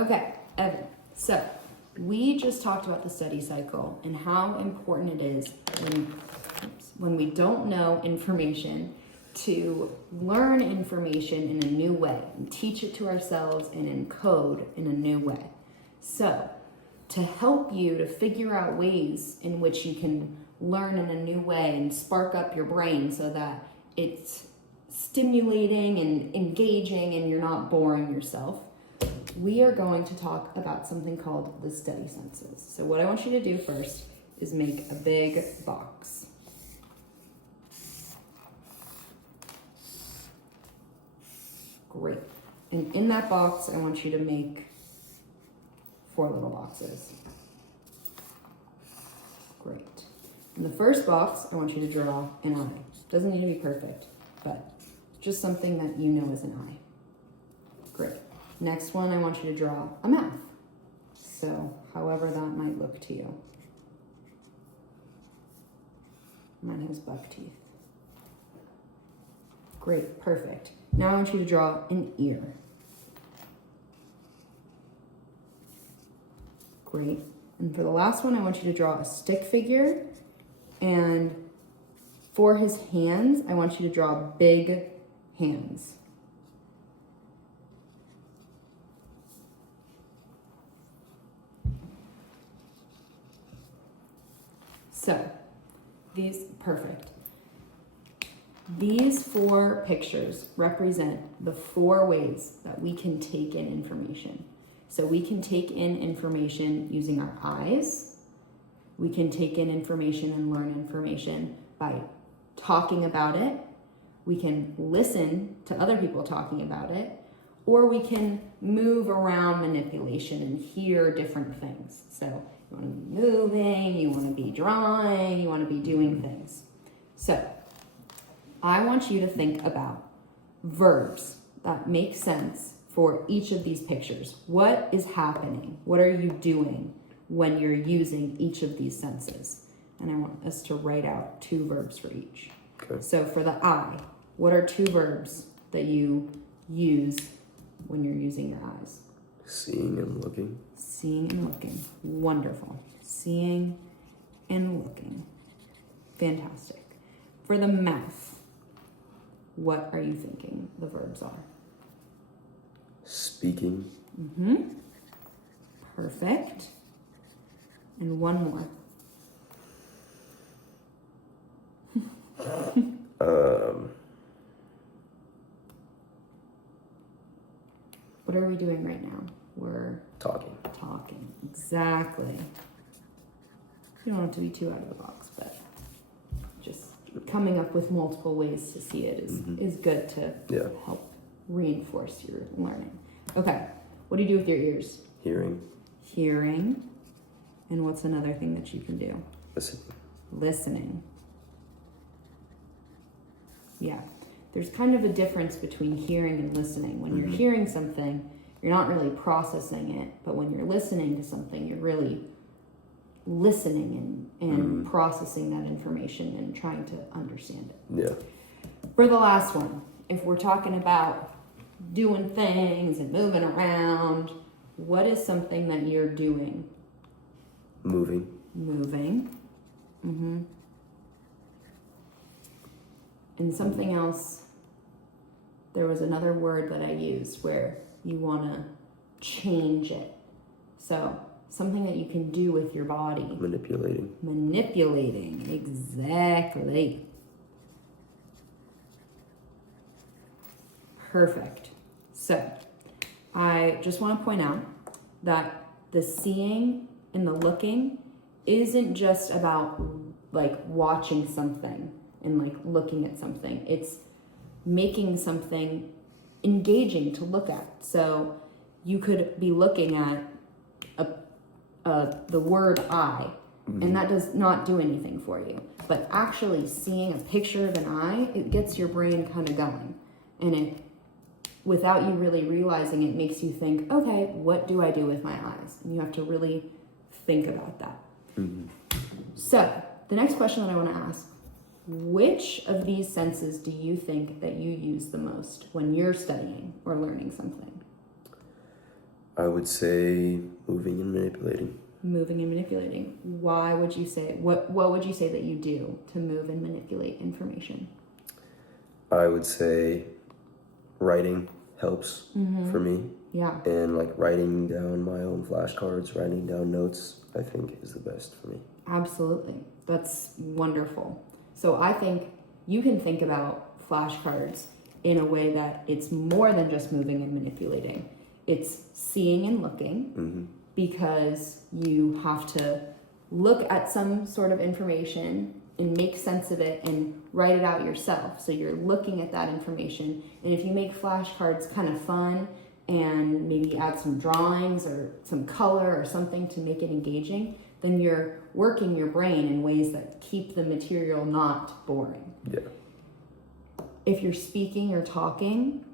Okay, Evan. So we just talked about the study cycle and how important it is when we don't know information to learn information in a new way and teach it to ourselves and encode in a new way. So to help you to figure out ways in which you can learn in a new way and spark up your brain so that it's stimulating and engaging and you're not boring yourself, we are going to talk about something called the study senses. So what I want you to do first is make a big box. Great. And in that box, I want you to make 4 little boxes. Great. In the first box, I want you to draw an eye. Doesn't need to be perfect, but just something that you know is an eye. Great. Next one, I want you to draw a mouth. So, however that might look to you. Mine has buck teeth. Great, perfect. Now I want you to draw an ear. Great. And for the last one, I want you to draw a stick figure. And for his hands, I want you to draw big hands. So, perfect. These 4 pictures represent the 4 ways that we can take in information. So we can take in information using our eyes. We can take in information and learn information by talking about it. We can listen to other people talking about it. Or we can move around manipulation and hear different things. So you want to be moving, you want to be drawing, you want to be doing things. So I want you to think about verbs that make sense for each of these pictures. What is happening? What are you doing when you're using each of these senses? And I want us to write out 2 verbs for each. Okay. So for the eye, what are 2 verbs that you use when you're using your eyes? Seeing and looking. Seeing and looking. Wonderful. Seeing and looking. Fantastic. For the mouth, what are you thinking the verbs are? Speaking. Mm-hmm. Perfect. And one more. What are we doing right now? We're Talking. talking. Exactly. You don't have to be too out of the box, but just coming up with multiple ways to see it is good to help reinforce your learning. Okay, what do you do with your ears? Hearing. Hearing. And what's another thing that you can do? Listening. Listening. Yeah. There's kind of a difference between hearing and listening. When you're hearing something, you're not really processing it, but when you're listening to something, you're really listening and processing that information and trying to understand it. Yeah. For the last one, if we're talking about doing things and moving around, what is something that you're doing? Moving. Moving. And something else, there was another word that I used where you want to change it. So something that you can do with your body. Manipulating. Manipulating, exactly. Perfect. So I just want to point out that the seeing and the looking isn't just about like watching something and like looking at something. It's making something engaging to look at. So you could be looking at the word eye, and that does not do anything for you. But actually seeing a picture of an eye, it gets your brain kind of going. And it, without you really realizing it, makes you think, okay, what do I do with my eyes? And you have to really think about that. So the next question that I want to ask, which of these senses do you think that you use the most when you're studying or learning something? I would say moving and manipulating. Moving and manipulating. Why would you say, what would you say that you do to move and manipulate information? I would say writing helps Mm-hmm. for me. Yeah. And like writing down my own flashcards, writing down notes, I think is the best for me. Absolutely. That's wonderful. So I think you can think about flashcards in a way that it's more than just moving and manipulating. It's seeing and looking, Mm-hmm. because you have to look at some sort of information and make sense of it and write it out yourself. So you're looking at that information. And if you make flashcards kind of fun and maybe add some drawings or some color or something to make it engaging, then you're working your brain in ways that keep the material not boring. Yeah. If you're speaking or talking,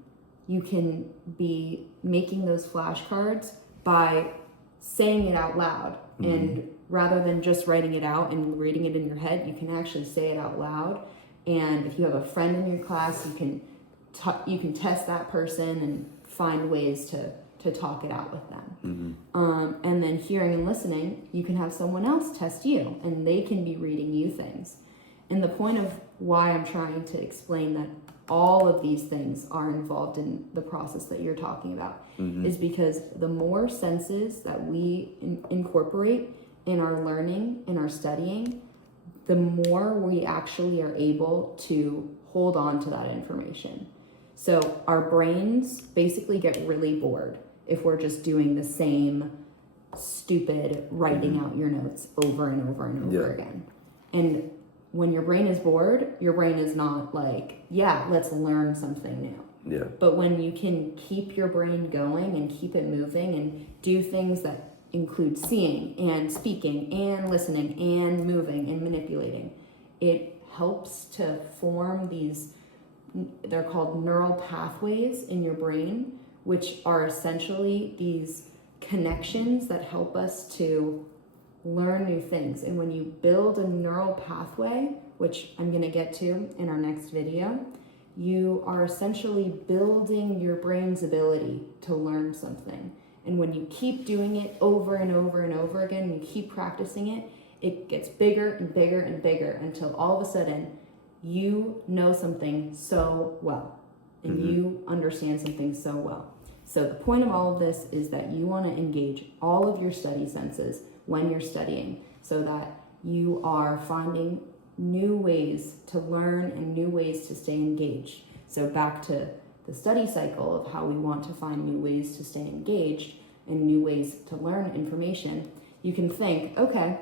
you can be making those flashcards by saying it out loud. Mm-hmm. And rather than just writing it out and reading it in your head, you can actually say it out loud. And if you have a friend in your class, you can test that person and find ways to talk it out with them. Mm-hmm. And then hearing and listening, you can have someone else test you, and they can be reading you things. And the point of why I'm trying to explain that all of these things are involved in the process that you're talking about Mm-hmm. is because the more senses that we incorporate in our learning, in our studying, the more we actually are able to hold on to that information. So our brains basically get really bored if we're just doing the same stupid writing out your notes over and over and over again. And when your brain is bored, your brain is not like, yeah, let's learn something new. Yeah. But when you can keep your brain going and keep it moving and do things that include seeing and speaking and listening and moving and manipulating, it helps to form these, they're called neural pathways in your brain, which are essentially these connections that help us to learn new things. And when you build a neural pathway, which I'm going to get to in our next video, you are essentially building your brain's ability to learn something. And when you keep doing it over and over and over again, you keep practicing it, it gets bigger and bigger and bigger until all of a sudden you know something so well and you understand something so well. So the point of all of this is that you want to engage all of your study senses when you're studying so that you are finding new ways to learn and new ways to stay engaged. So back to the study cycle of how we want to find new ways to stay engaged and new ways to learn information, you can think, okay,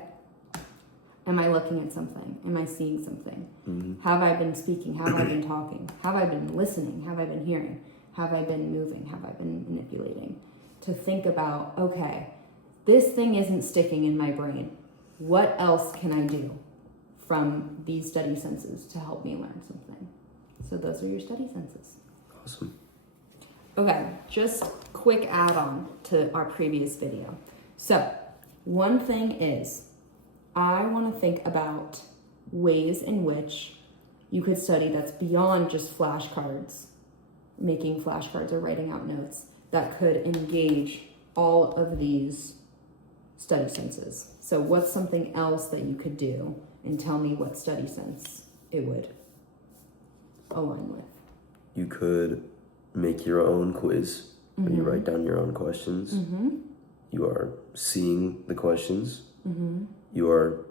am I looking at something? Am I seeing something? Mm-hmm. Have I been speaking? Have I been talking? Have I been listening? Have I been hearing? Have I been moving? Have I been manipulating? To think about, okay, this thing isn't sticking in my brain. What else can I do from these study senses to help me learn something? So those are your study senses. Awesome. Okay, just quick add-on to our previous video. So one thing is, I want to think about ways in which you could study that's beyond just flashcards, making flashcards or writing out notes, that could engage all of these study senses. So what's something else that you could do, and tell me what study sense it would align with. You could make your own quiz where you Mm-hmm. write down your own questions. Mm-hmm. You are seeing the questions. Mm-hmm. You are,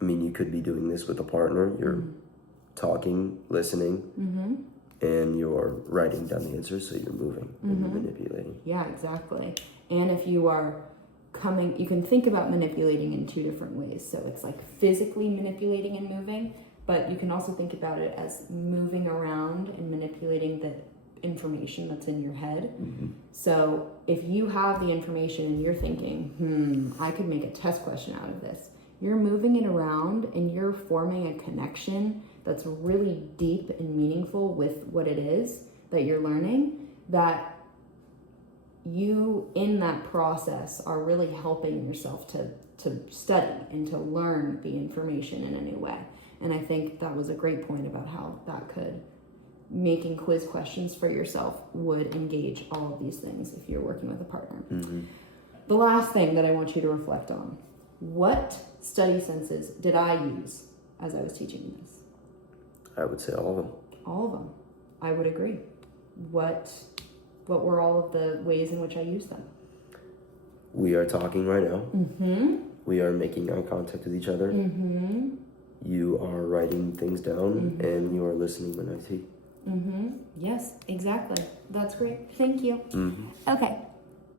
I mean, you could be doing this with a partner. You're talking, listening, Mm-hmm. and you're writing down the answers, so you're moving and you're manipulating. Yeah, exactly. And if you are you can think about manipulating in two different ways. So it's like physically manipulating and moving, but you can also think about it as moving around and manipulating the information that's in your head. Mm-hmm. So if you have the information and you're thinking, I could make a test question out of this, you're moving it around and you're forming a connection that's really deep and meaningful with what it is that you're learning, that you in that process are really helping yourself to study and to learn the information in a new way. And I think that was a great point about how that could making quiz questions for yourself would engage all of these things if you're working with a partner. Mm-hmm. The last thing that I want you to reflect on, what study senses did I use as I was teaching this? I would say all of them. All of them. I would agree. What were all of the ways in which I used them? We are talking right now. Mm-hmm. We are making eye contact with each other. Mm-hmm. You are writing things down, Mhm. and you are listening when I speak. Mm-hmm. Yes, exactly. That's great. Thank you. Mm-hmm. Okay.